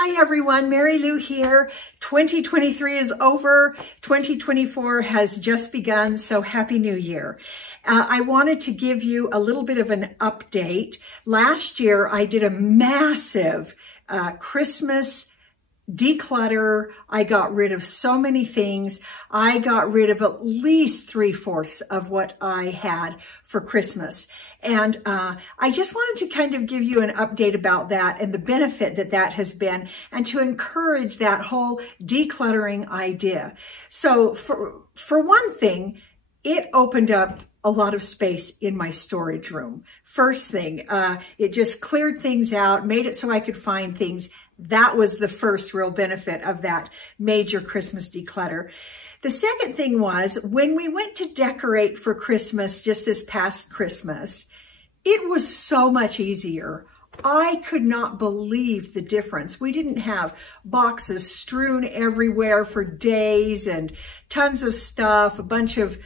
Hi everyone, Mary Lou here. 2023 is over. 2024 has just begun, so Happy New Year. I wanted to give you a little bit of an update. Last year, I did a massive Christmas declutter. I got rid of so many things. I got rid of at least 3/4 of what I had for Christmas. And I just wanted to kind of give you an update about that and the benefit that that has been, and to encourage that whole decluttering idea. So for one thing, it opened up a lot of space in my storage room. First thing, it just cleared things out, made it so I could find things. That was the first real benefit of that major Christmas declutter. The second thing was, when we went to decorate for Christmas just this past Christmas, it was so much easier. I could not believe the difference. We didn't have boxes strewn everywhere for days and tons of stuff, a bunch of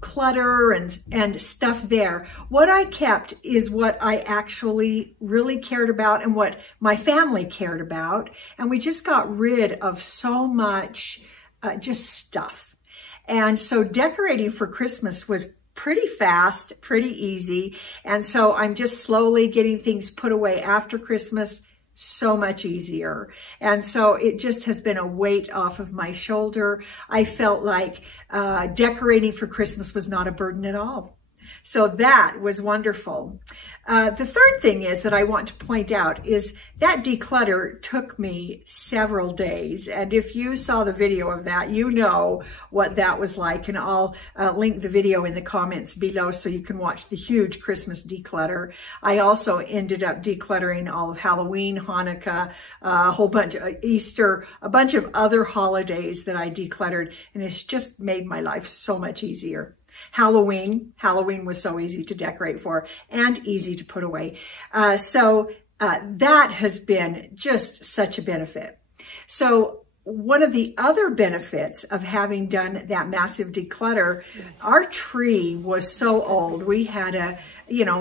clutter and stuff there. What I kept is what I actually really cared about and what my family cared about. And we just got rid of so much just stuff. And so decorating for Christmas was pretty fast, pretty easy. And so I'm just slowly getting things put away after Christmas. So much easier. And so it just has been a weight off of my shoulder. I felt like decorating for Christmas was not a burden at all. So that was wonderful. The third thing is that I want to point out is that declutter took me several days. And if you saw the video of that, you know what that was like. And I'll link the video in the comments below so you can watch the huge Christmas declutter. I also ended up decluttering all of Halloween, Hanukkah, a whole bunch of Easter, a bunch of other holidays that I decluttered. And it's just made my life so much easier. Halloween was so easy to decorate for and easy to put away. So that has been just such a benefit. So one of the other benefits of having done that massive declutter, yes, our tree was so old. We had a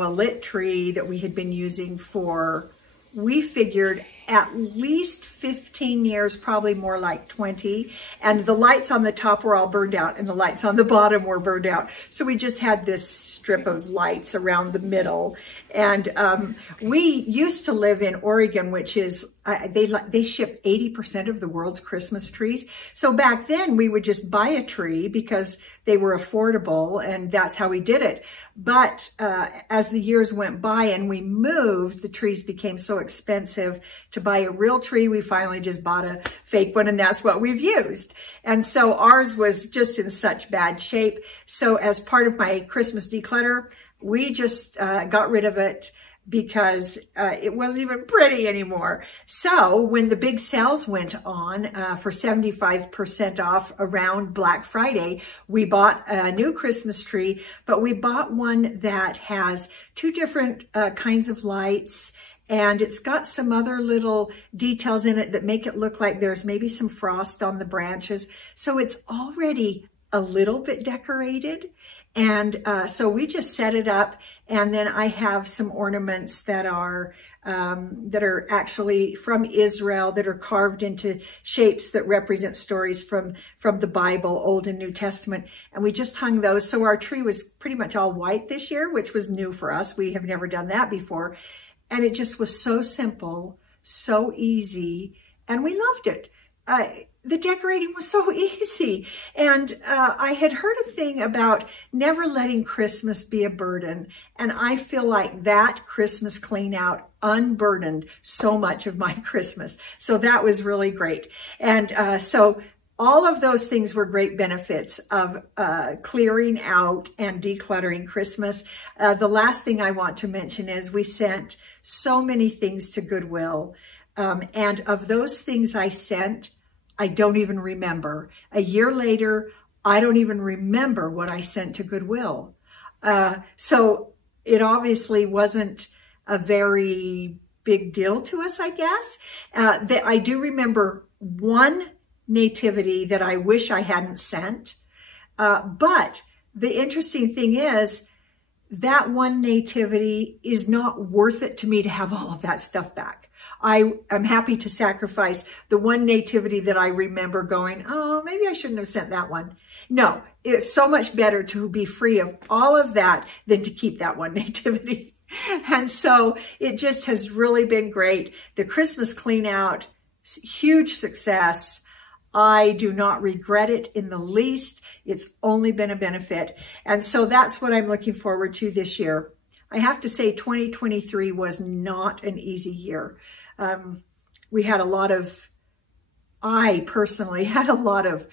lit tree that we had been using for, we figured, at least 15 years, probably more like 20. And the lights on the top were all burned out and the lights on the bottom were burned out. So we just had this strip of lights around the middle. And we used to live in Oregon, which is, they ship 80% of the world's Christmas trees. So back then we would just buy a tree because they were affordable, and that's how we did it. But as the years went by and we moved, the trees became so expensive to buy a real tree. We finally just bought a fake one, and that's what we've used. And so ours was just in such bad shape. So as part of my Christmas declutter, we just got rid of it because it wasn't even pretty anymore. So when the big sales went on for 75% off around Black Friday, we bought a new Christmas tree, but we bought one that has two different kinds of lights, and it's got some other little details in it that make it look like there's maybe some frost on the branches. So it's already a little bit decorated. And so we just set it up, and then I have some ornaments that are actually from Israel, that are carved into shapes that represent stories from the Bible, Old and New Testament. And we just hung those. So our tree was pretty much all white this year, which was new for us. We have never done that before. And it just was so simple, so easy, and we loved it. The decorating was so easy. And I had heard a thing about never letting Christmas be a burden. And I feel like that Christmas clean out unburdened so much of my Christmas. So that was really great. And so all of those things were great benefits of clearing out and decluttering Christmas. The last thing I want to mention is we sent so many things to Goodwill. And of those things I sent, I don't even remember. A year later, I don't even remember what I sent to Goodwill. So it obviously wasn't a very big deal to us, I guess. That I do remember one nativity that I wish I hadn't sent. But the interesting thing is that one nativity is not worth it to me to have all of that stuff back. I am happy to sacrifice the one nativity that I remember going, oh, maybe I shouldn't have sent that one. No, it's so much better to be free of all of that than to keep that one nativity. And so it just has really been great. The Christmas clean out, huge success. I do not regret it in the least. It's only been a benefit. And so that's what I'm looking forward to this year. I have to say 2023 was not an easy year. We had a lot of, I personally had a lot of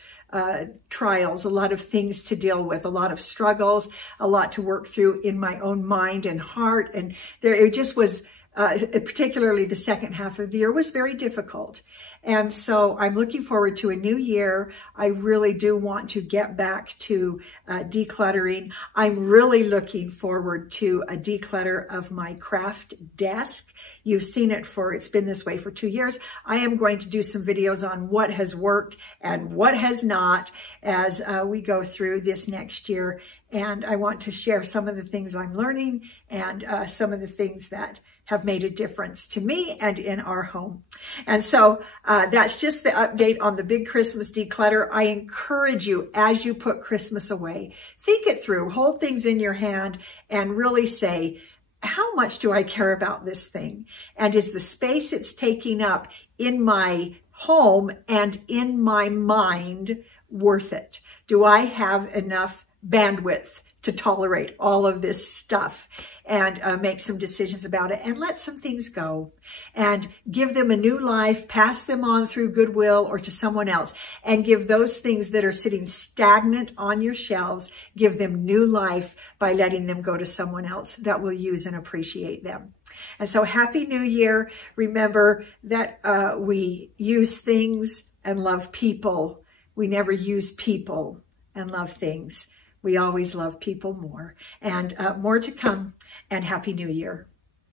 trials, a lot of things to deal with, a lot of struggles, a lot to work through in my own mind and heart. And it just was, particularly the second half of the year was very difficult. And so I'm looking forward to a new year. I really do want to get back to decluttering. I'm really looking forward to a declutter of my craft desk. You've seen it's been this way for 2 years. I am going to do some videos on what has worked and what has not as we go through this next year. And I want to share some of the things I'm learning and some of the things that have made a difference to me and in our home. And so that's just the update on the big Christmas declutter. I encourage you, as you put Christmas away, think it through, hold things in your hand and really say, how much do I care about this thing? And is the space it's taking up in my home and in my mind worth it? Do I have enough bandwidth to tolerate all of this stuff and make some decisions about it and let some things go and give them a new life, pass them on through Goodwill or to someone else, and give those things that are sitting stagnant on your shelves, give them new life by letting them go to someone else that will use and appreciate them. And so Happy New Year. Remember that we use things and love people. We never use people and love things. We always love people more. And more to come, and Happy New Year.